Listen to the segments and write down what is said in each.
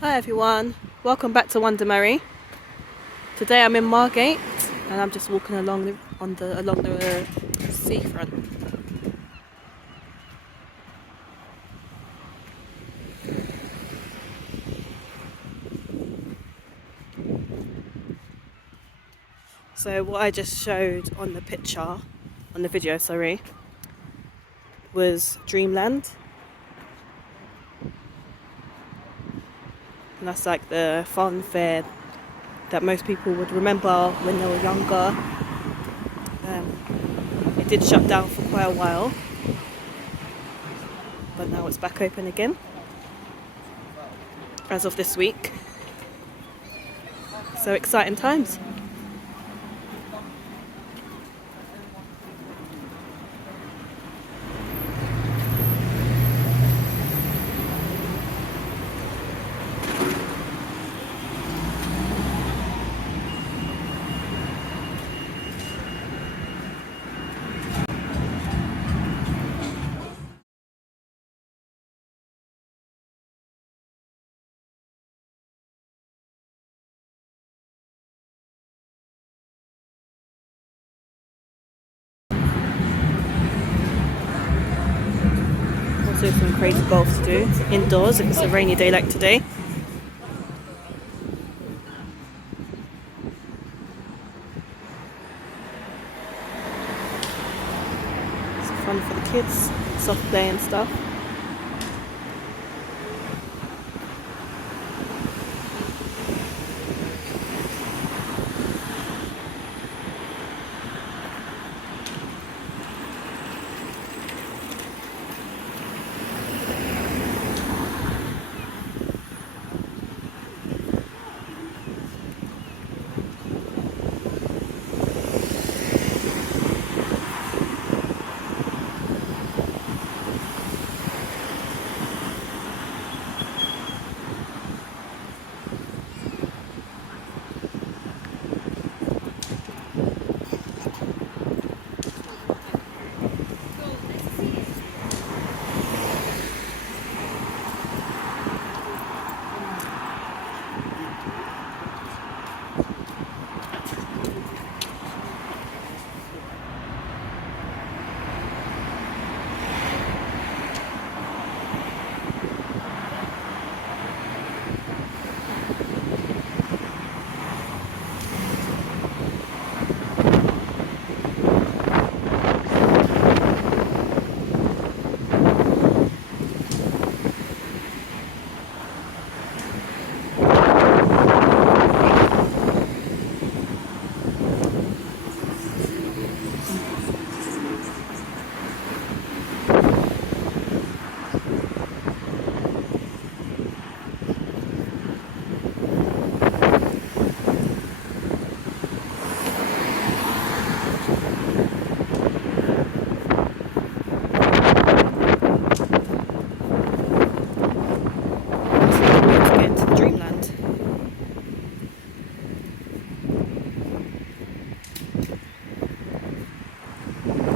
Hi everyone, welcome back to WanderMari. Today I'm in Margate and I'm just walking along the seafront. So what I just showed on the video, was Dreamland. And that's like the fun fair that most people would remember when they were younger. It did shut down for quite a while, but now it's back open again as of this week. So exciting times. Also some crazy golf to do indoors if it's a rainy day like today. It's fun for the kids, soft play and stuff.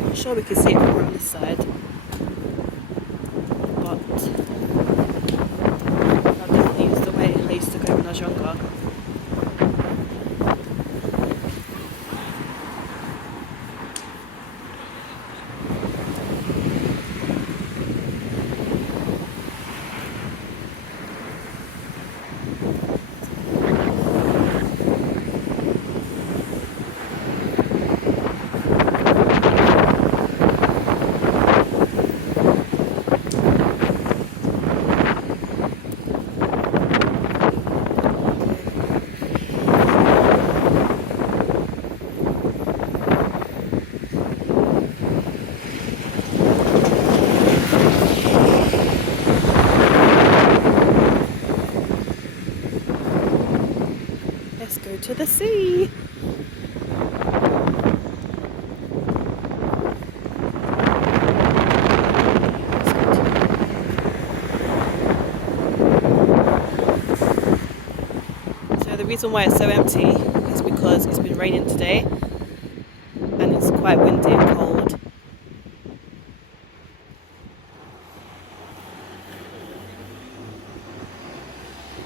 I'm sure we can see it from around this side, but that definitely is the way I used to go when I was younger. Let's go to the sea. So the reason why it's so empty is because it's been raining today and it's quite windy and cold.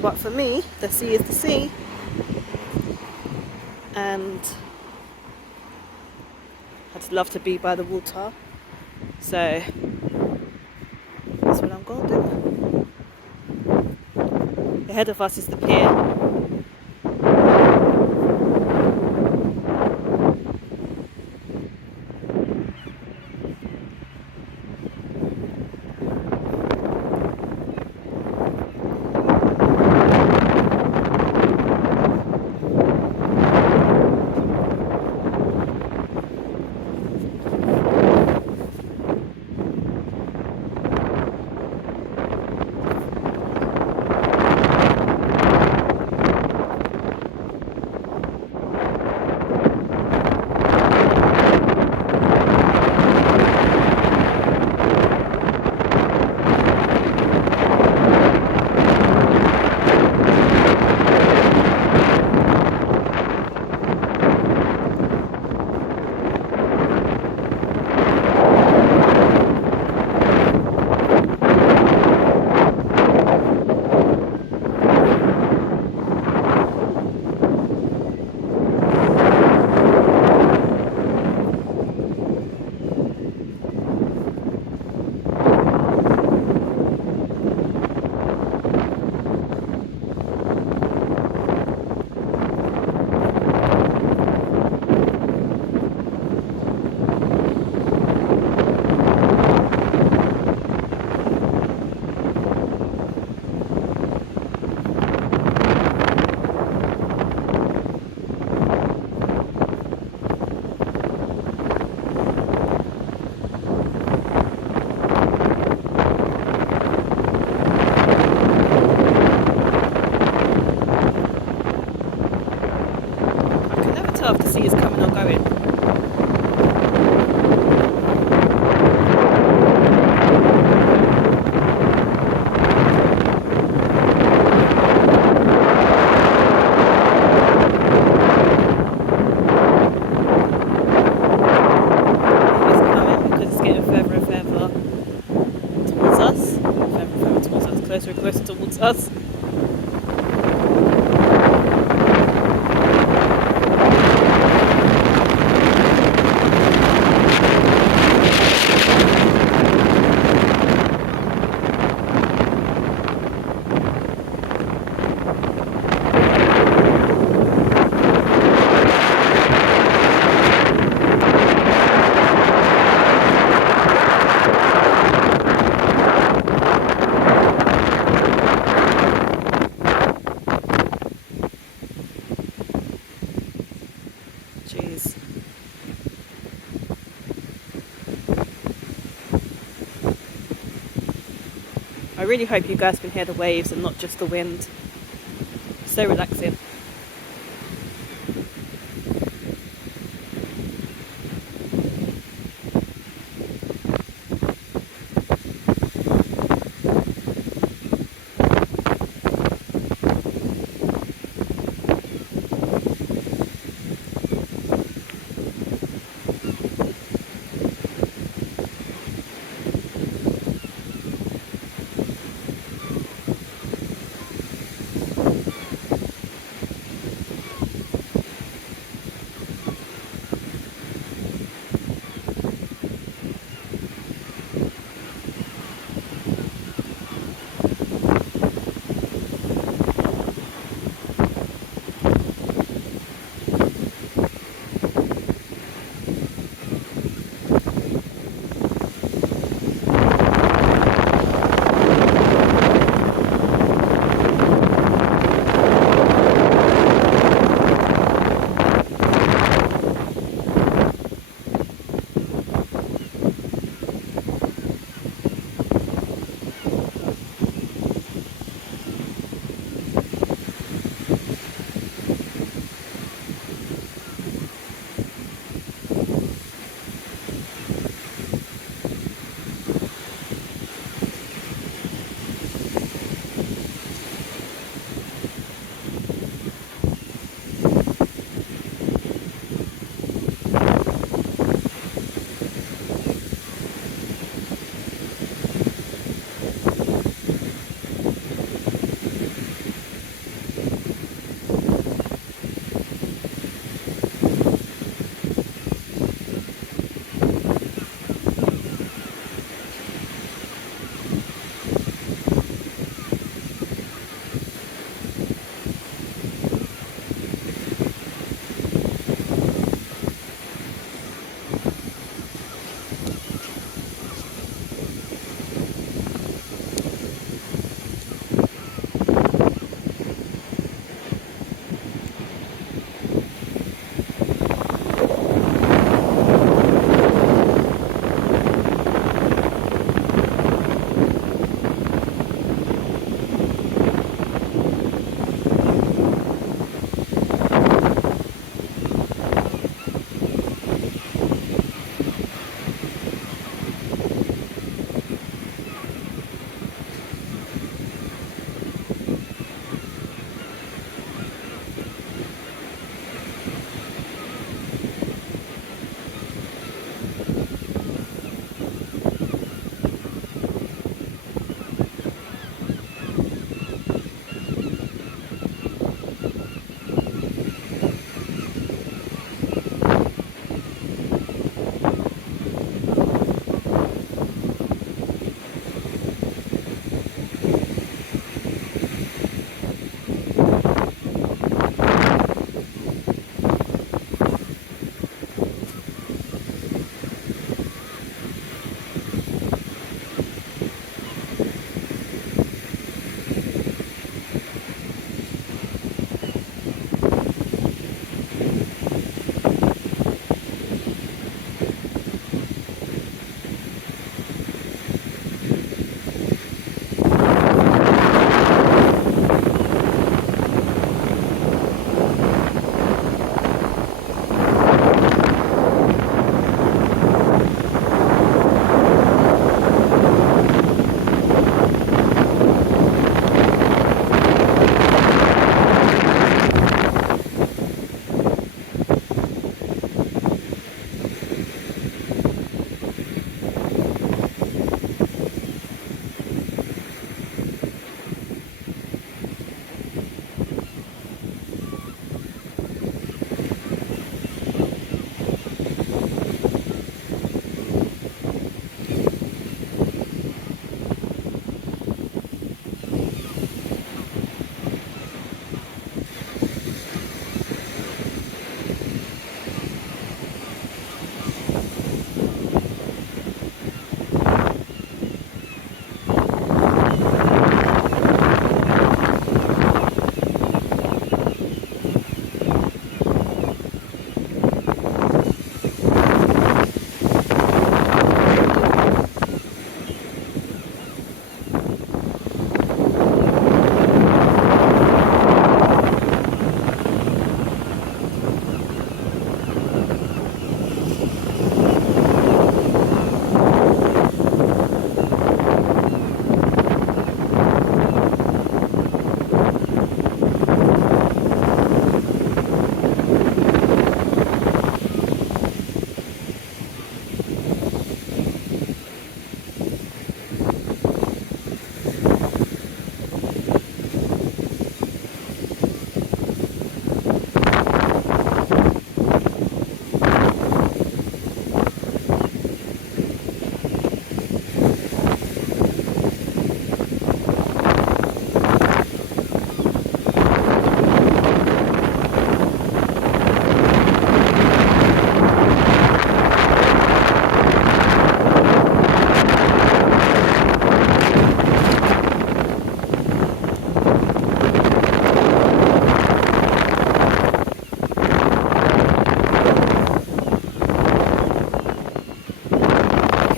But for The sea is the sea, and I'd love to be by the water, so that's what I'm going to do. Ahead of us is the pier. If the sea is coming or going. It's coming because it's getting further and further towards us. Further and further towards us, closer and closer towards us. Jeez. I really hope you guys can hear the waves and not just the wind. So relaxing.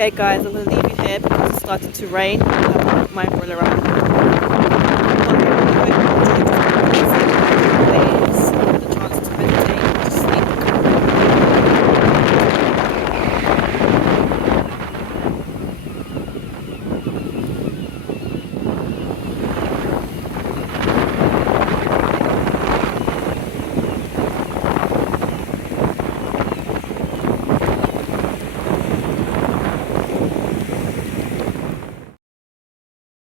Okay guys, I'm going to leave you here because it's starting to rain. I have my umbrella on.